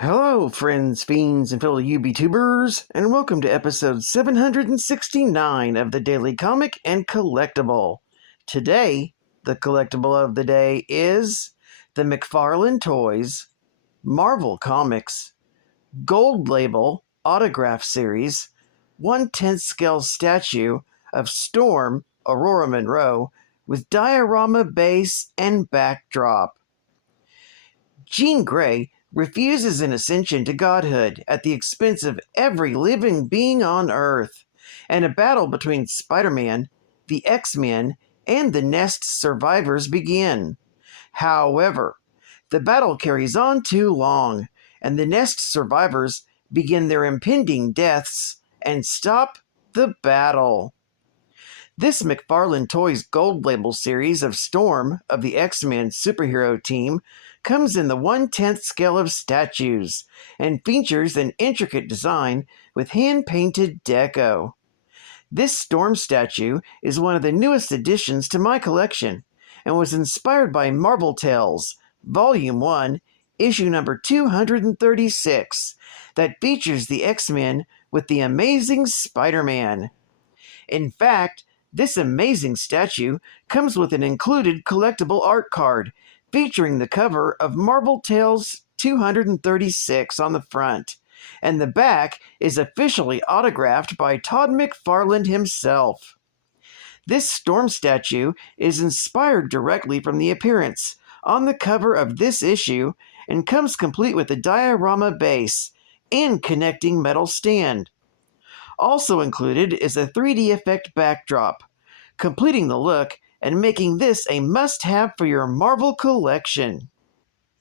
Hello, friends, fiends, and fellow UBTubers, and welcome to episode 769 of the Daily Comic and Collectible. Today, the collectible of the day is the McFarlane Toys Marvel Comics Gold Label Autograph Series 1/10 scale statue of Storm Aurora Monroe with diorama base and backdrop. Jean Grey refuses an ascension to godhood at the expense of every living being on Earth, and a battle between Spider-Man, the X-Men, and the Nest survivors begin. However, the battle carries on too long, and the Nest survivors begin their impending deaths and stop the battle. This McFarlane Toys Gold Label series of Storm of the X-Men superhero team comes in the 1/10 scale of statues and features an intricate design with hand-painted deco. This Storm statue is one of the newest additions to my collection and was inspired by Marvel Tales, Volume 1, issue number 236, that features the X-Men with the Amazing Spider-Man. In fact, this amazing statue comes with an included collectible art card featuring the cover of Marvel Tales 236 on the front, and the back is officially autographed by Todd McFarlane himself. This Storm statue is inspired directly from the appearance on the cover of this issue and comes complete with a diorama base and connecting metal stand. Also included is a 3D effect backdrop, completing the look and making this a must-have for your Marvel collection.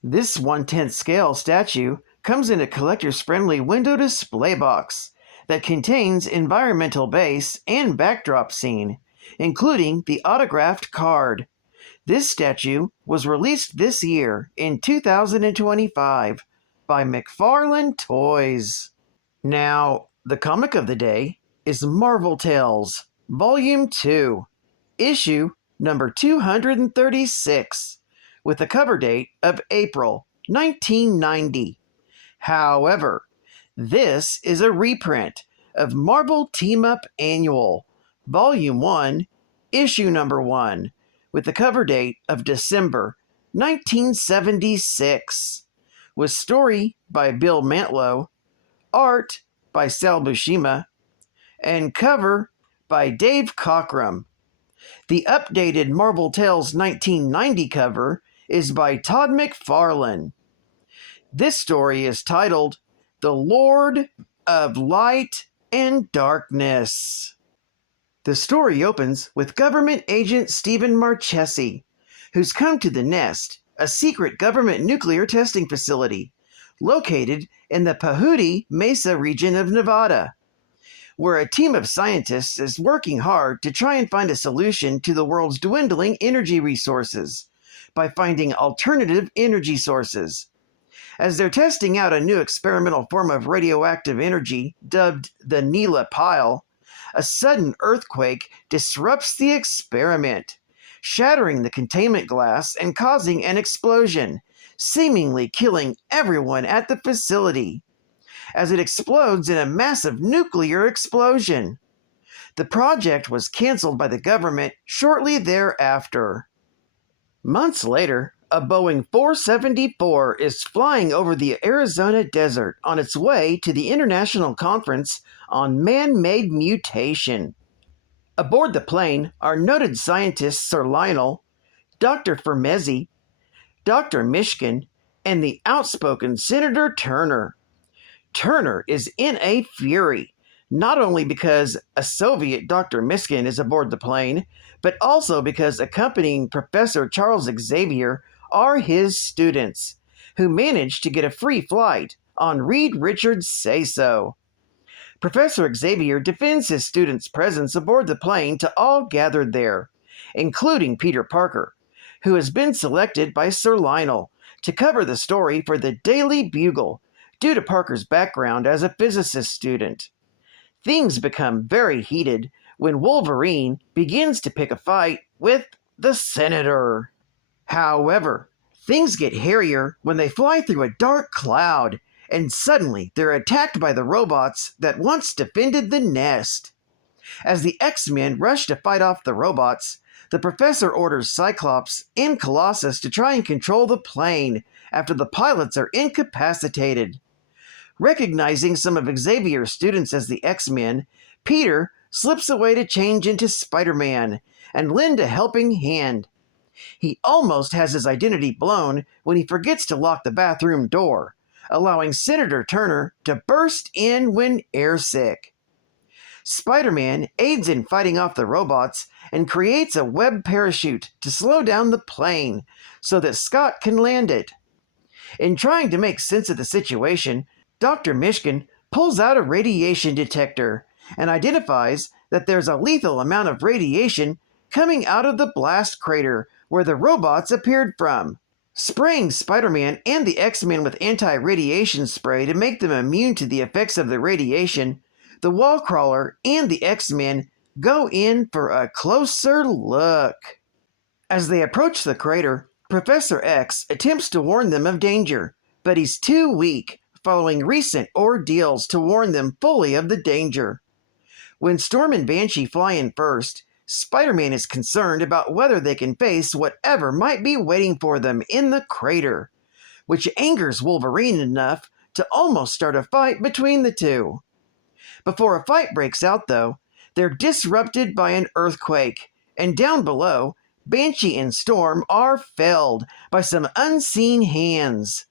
This 1/10 scale statue comes in a collector's-friendly window display box that contains environmental base and backdrop scene, including the autographed card. This statue was released this year in 2025 by McFarlane Toys. Now, the comic of the day is Marvel Tales, Volume 2, issue number 236, with a cover date of April 1990. However, this is a reprint of Marvel Team-Up Annual, Volume 1, issue number 1, with the cover date of December 1976, with story by Bill Mantlo, art by Sal Buscema, and cover by Dave Cockrum. The updated Marvel Tales 1990 cover is by Todd McFarlane. This story is titled The Lord of Light and Darkness. The story opens with government agent Stephen Marchesi, who's come to the Nest, a secret government nuclear testing facility located in the Pahudi Mesa region of Nevada, where a team of scientists is working hard to try and find a solution to the world's dwindling energy resources by finding alternative energy sources. As they're testing out a new experimental form of radioactive energy dubbed the Nila Pile, a sudden earthquake disrupts the experiment, shattering the containment glass and causing an explosion, seemingly killing everyone at the facility, as it explodes in a massive nuclear explosion. The project was canceled by the government shortly thereafter. Months later, a Boeing 474 is flying over the Arizona desert on its way to the International Conference on Man-Made Mutation. Aboard the plane are noted scientists Sir Lionel, Dr. Fermezzi, Dr. Mishkin, and the outspoken Senator Turner. Turner is in a fury, not only because a Soviet Dr. Mishkin is aboard the plane, but also because accompanying Professor Charles Xavier are his students, who managed to get a free flight on Reed Richards' say-so. Professor Xavier defends his students' presence aboard the plane to all gathered there, including Peter Parker, who has been selected by Sir Lionel to cover the story for the Daily Bugle due to Parker's background as a physicist student. Things become very heated when Wolverine begins to pick a fight with the Senator. However, things get hairier when they fly through a dark cloud and suddenly they're attacked by the robots that once defended the nest. As the X-Men rush to fight off the robots, the professor orders Cyclops and Colossus to try and control the plane after the pilots are incapacitated. Recognizing some of Xavier's students as the X-Men, Peter slips away to change into Spider-Man and lend a helping hand. He almost has his identity blown when he forgets to lock the bathroom door, allowing Senator Turner to burst in when airsick. Spider-Man aids in fighting off the robots and creates a web parachute to slow down the plane so that Scott can land it. In trying to make sense of the situation, Dr. Mishkin pulls out a radiation detector and identifies that there's a lethal amount of radiation coming out of the blast crater where the robots appeared from. Spraying Spider-Man and the X-Men with anti-radiation spray to make them immune to the effects of the radiation, the Wallcrawler and the X-Men go in for a closer look. As they approach the crater, Professor X attempts to warn them of danger, but he's too weak, following recent ordeals to warn them fully of the danger. When Storm and Banshee fly in first, Spider-Man is concerned about whether they can face whatever might be waiting for them in the crater, which angers Wolverine enough to almost start a fight between the two. Before a fight breaks out, though, they're disrupted by an earthquake, and down below, Banshee and Storm are felled by some unseen hands.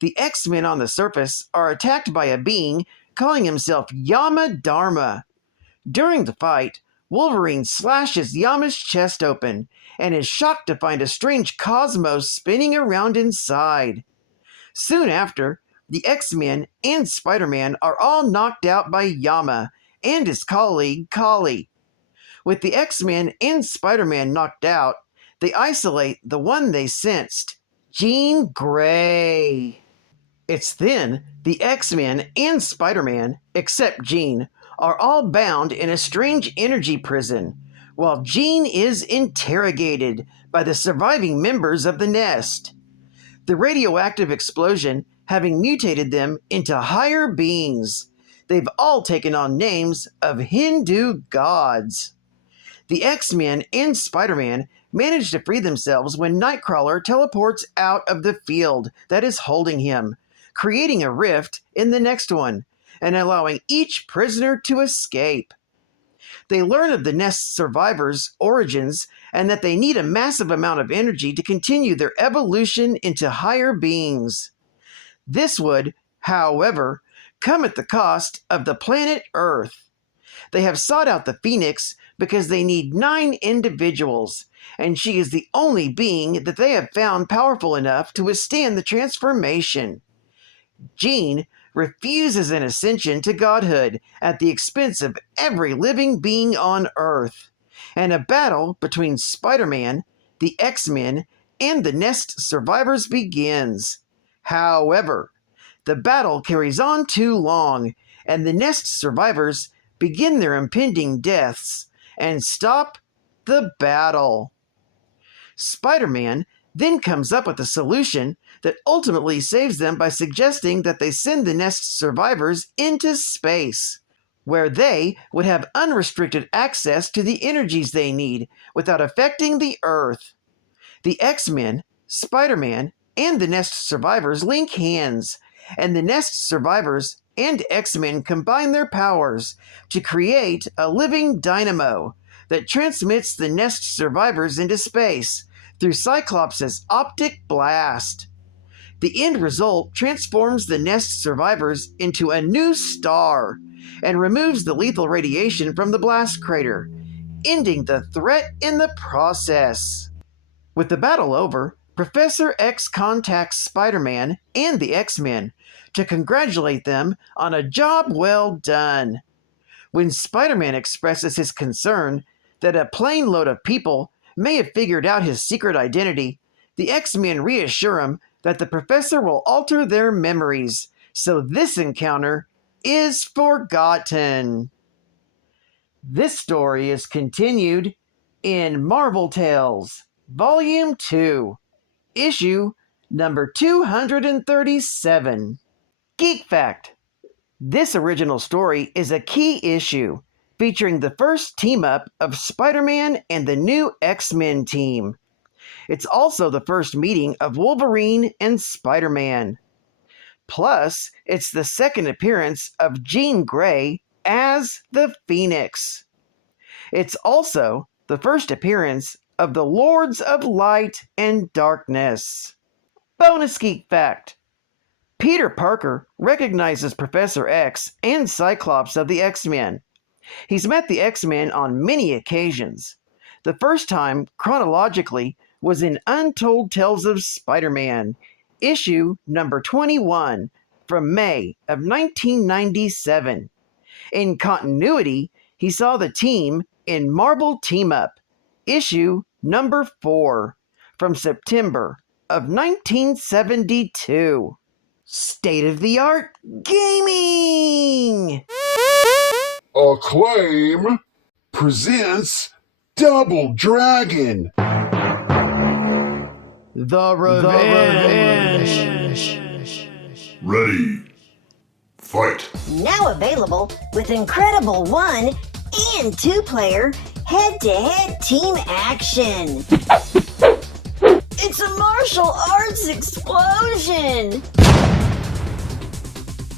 The X-Men on the surface are attacked by a being calling himself Yama Dharma. During the fight, Wolverine slashes Yama's chest open and is shocked to find a strange cosmos spinning around inside. Soon after, the X-Men and Spider-Man are all knocked out by Yama and his colleague Kali. With the X-Men and Spider-Man knocked out, they isolate the one they sensed, Jean Grey. It's then the X-Men and Spider-Man, except Jean, are all bound in a strange energy prison, while Jean is interrogated by the surviving members of the nest. The radioactive explosion having mutated them into higher beings. They've all taken on names of Hindu gods. The X-Men and Spider-Man manage to free themselves when Nightcrawler teleports out of the field that is holding him, creating a rift in the next one, and allowing each prisoner to escape. They learn of the nest's survivors' origins and that they need a massive amount of energy to continue their evolution into higher beings. This would, however, come at the cost of the planet Earth. They have sought out the Phoenix because they need 9 individuals, and she is the only being that they have found powerful enough to withstand the transformation. Jean refuses an ascension to godhood at the expense of every living being on Earth, and a battle between Spider-Man, the X-Men, and the Nest survivors begins. However, the battle carries on too long, and the Nest survivors begin their impending deaths and stop the battle. Spider-Man then comes up with a solution that ultimately saves them by suggesting that they send the Nest survivors into space, where they would have unrestricted access to the energies they need without affecting the Earth. The X-Men, Spider-Man, and the Nest survivors link hands, and the Nest survivors and X-Men combine their powers to create a living dynamo that transmits the Nest survivors into space through Cyclops' optic blast. The end result transforms the Nest survivors into a new star and removes the lethal radiation from the blast crater, ending the threat in the process. With the battle over, Professor X contacts Spider-Man and the X-Men to congratulate them on a job well done. When Spider-Man expresses his concern that a plane load of people may have figured out his secret identity, the X-Men reassure him that the professor will alter their memories, so this encounter is forgotten. This story is continued in Marvel Tales, Volume 2, Issue number 237. Geek Fact. This original story is a key issue, featuring the first team-up of Spider-Man and the new X-Men team. It's also the first meeting of Wolverine and Spider-Man. Plus, it's the second appearance of Jean Grey as the Phoenix. It's also the first appearance of the Lords of Light and Darkness. Bonus Geek Fact. Peter Parker recognizes Professor X and Cyclops of the X-Men. He's met the X-Men on many occasions. The first time, chronologically, was in Untold Tales of Spider-Man, issue number 21, from May of 1997. In continuity, he saw the team in Marvel Team-Up, issue number 4, from September of 1972. State-of-the-art gaming! Acclaim presents Double Dragon. The Revenge. Ready. Fight. Now available with incredible 1 and 2-player head-to-head team action. It's a martial arts explosion!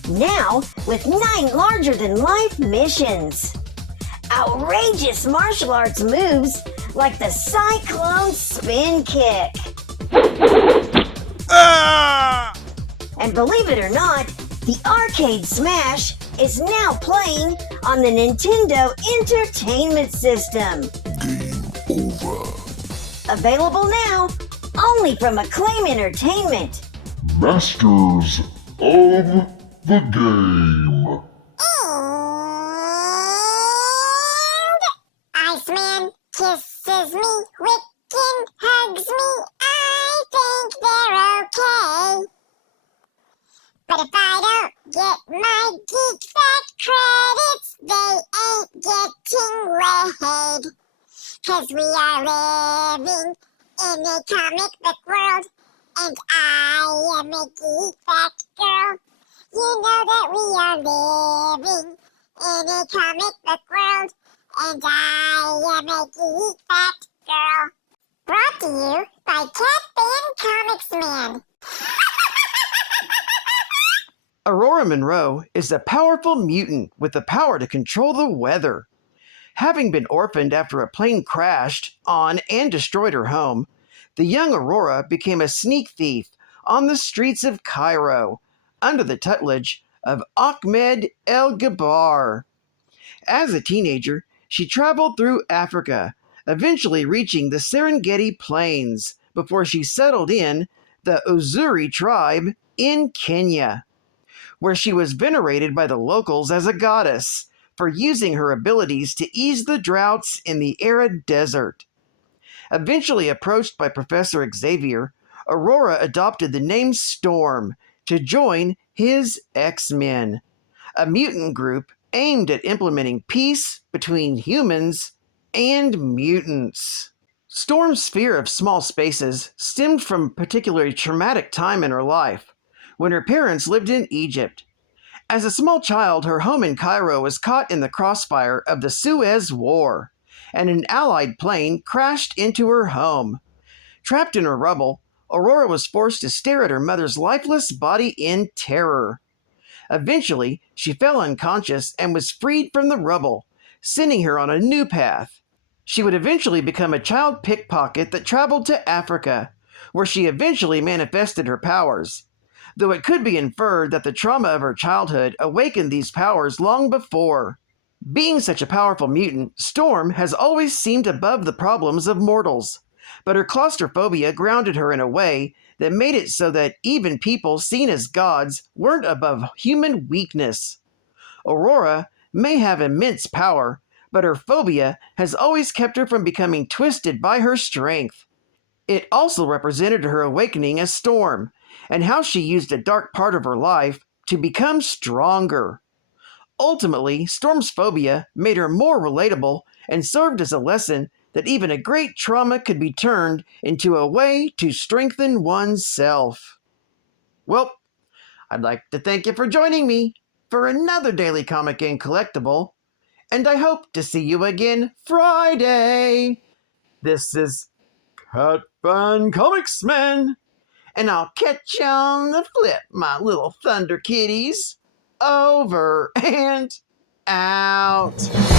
Now with 9 larger-than-life missions. Outrageous martial arts moves like the Cyclone Spin Kick. And believe it or not, the Arcade Smash is now playing on the Nintendo Entertainment System. Game over. Available now, only from Acclaim Entertainment. Masters of the game. And Iceman kisses me, Wiccan hugs me, I think they're okay. But if I don't get my Geek Fact credits, they ain't getting laid. 'Cause we are living in a comic book world, and I am a Geek Fact girl. You know that we are living in a comic book world, and I am a Geek Fact girl. Brought to you by Cat Band Comics Man. Aurora Monroe is a powerful mutant with the power to control the weather. Having been orphaned after a plane crashed on and destroyed her home, the young Aurora became a sneak thief on the streets of Cairo, under the tutelage of Ahmed El-Gabar. As a teenager, she traveled through Africa, eventually reaching the Serengeti Plains before she settled in the Uzuri tribe in Kenya, where she was venerated by the locals as a goddess for using her abilities to ease the droughts in the arid desert. Eventually approached by Professor Xavier, Aurora adopted the name Storm to join his X-Men, a mutant group aimed at implementing peace between humans and mutants. Storm's fear of small spaces stemmed from a particularly traumatic time in her life, when her parents lived in Egypt. As a small child, her home in Cairo was caught in the crossfire of the Suez War, and an Allied plane crashed into her home. Trapped in her rubble, Aurora was forced to stare at her mother's lifeless body in terror. Eventually, she fell unconscious and was freed from the rubble, sending her on a new path. She would eventually become a child pickpocket that traveled to Africa, where she eventually manifested her powers, though it could be inferred that the trauma of her childhood awakened these powers long before. Being such a powerful mutant, Storm has always seemed above the problems of mortals, but her claustrophobia grounded her in a way that made it so that even people seen as gods weren't above human weakness. Aurora may have immense power, but her phobia has always kept her from becoming twisted by her strength. It also represented her awakening as Storm, and how she used a dark part of her life to become stronger. Ultimately, Storm's phobia made her more relatable and served as a lesson that even a great trauma could be turned into a way to strengthen oneself. Well, I'd like to thank you for joining me for another Daily Comic and Collectible, and I hope to see you again Friday. This is Cat Fan Comics Man, and I'll catch you on the flip, my little Thunder Kitties. Over and out.